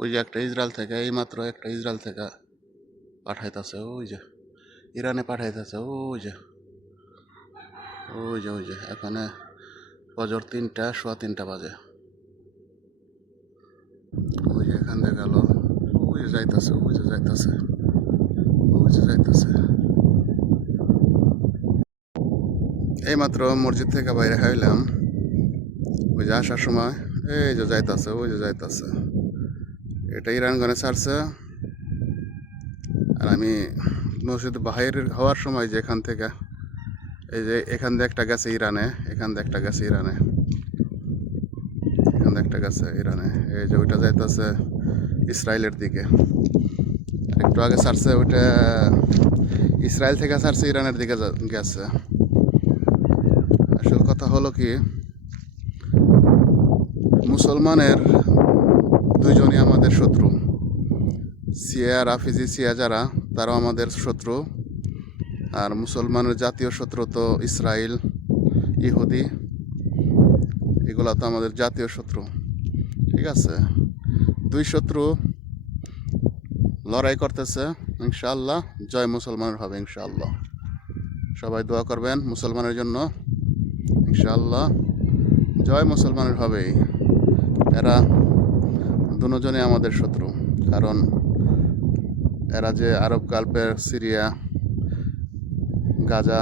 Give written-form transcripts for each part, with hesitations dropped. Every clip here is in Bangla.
ওই যে একটা ইসরায়েল থেকে এইমাত্র একটা ইসরায়েল থেকে পাঠাইতেছে, ওই যে ইরানে পাঠাইতেছে, ওই যে এখানে ফজর 3টা সোয়া 3টা বাজে। ওই যে এখান থেকে গেল, ওই যে যাইতেছে, এইমাত্র মসজিদ থেকে বাইরে খাইলাম। ওই যে আসার সময় এই যে যাইতাছে, এটা ইরানগঞ্জে ছাড়ছে। আর আমি মসজিদ বাহির হওয়ার সময় যে এখান থেকে এই যে এখান দিয়ে একটা গেছে ইরানে, এখান দিয়ে একটা গেছে ইরানে, এই যে ওইটা যাইতেছে ইসরায়েলের দিকে। একটু আগে ছাড়ছে ওইটা ইসরায়েল থেকে ছাড়ছে ইরানের দিকে গেছে। আসল কথা হলো কি, মুসলমানের দুইজনই আমাদের শত্রু। সিয়া রাফিজি সিয়া যারা, তারাও আমাদের শত্রু। আর মুসলমানের জাতীয় শত্রু তো ইসরায়েল, ইহুদি, এগুলা তো আমাদের জাতীয় শত্রু। ঠিক আছে, দুই শত্রু লড়াই করতেছে। ইনশাআল্লাহ জয় মুসলমানের হবে, ইনশাআল্লাহ। সবাই দোয়া করবেন মুসলমানের জন্য, ইনশাআল্লাহ জয় মুসলমানের হবেই। এরা দুজনই আমাদের শত্রু, কারণ এরা যে আরব গাল্ফের সিরিয়া, গাজা,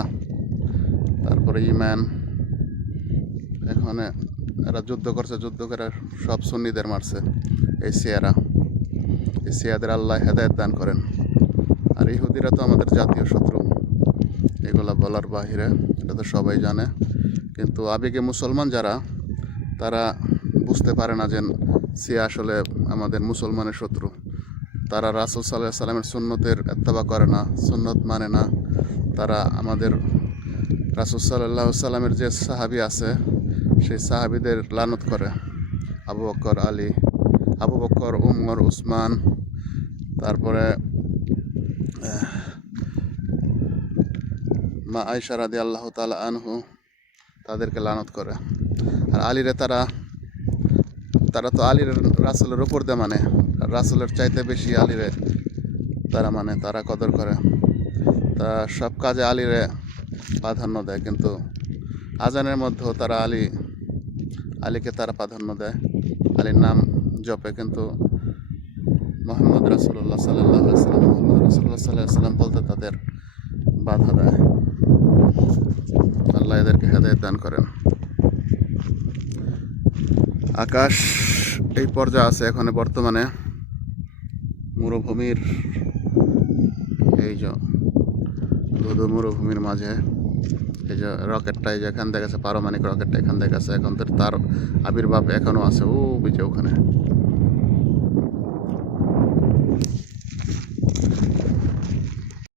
তারপরে ইয়েমেন, এখানে এরা যুদ্ধ করে সব সুন্নিদের মারছে। এই সিয়াদের আল্লাহ হেদায়েত দান করেন। আর ইহুদিরা তো আমাদের জাতীয় শত্রু, এগুলা বলার বাহিরে, এটা তো সবাই জানে। কিন্তু আবেগে মুসলমান যারা, তারা বুঝতে পারে না যে সিয়া আসলে আমাদের মুসলমানের শত্রু। তারা রাসূল সাল্লাল্লাহু আলাইহি সাল্লামের সুন্নতের ইত্তেবা করে না, সুন্নত মানে না। তারা আমাদের রাসূল সাল্লাল্লাহু আলাইহি সাল্লামের যে সাহাবী আছে, সেই সাহাবীদের লানত করে। আবু বকর, উমর, উসমান, তারপরে মা আয়েশা রাদিয়াল্লাহু তাআলা আনহু, তাদেরকে লানত করে। আর আলীরে তারা তো আলীর রাসূলের উপর দিয়ে মানে, রাসূলের চাইতে বেশি আলীরে তারা মানে, তারা কদর করে। তা সব কাজে আলীরে প্রাধান্য দেয়, কিন্তু আজানের মধ্যেও তারা আলীকে তারা প্রাধান্য দেয়, আলীর নাম জপে। কিন্তু মোহাম্মদ রাসূলুল্লাহ সাল্লাল্লাহু আলাইহি সাল্লাম বলতে তাদের বাধা দেয়। আল্লাহ এদেরকে হেদায়েত দান করেন। আকাশ এই পর্যায়ে আছে এখন বর্তমানে মরুভূমির, এই যে ধুধু মরুভূমির মাঝে। এই যে রকেটটা, এই যে এখান থেকে গেছে, পারমাণবিক রকেটটা এখান থেকে গেছে। এখন তার আবির্ভাব এখনো আছে, ও বিজে ওখানে।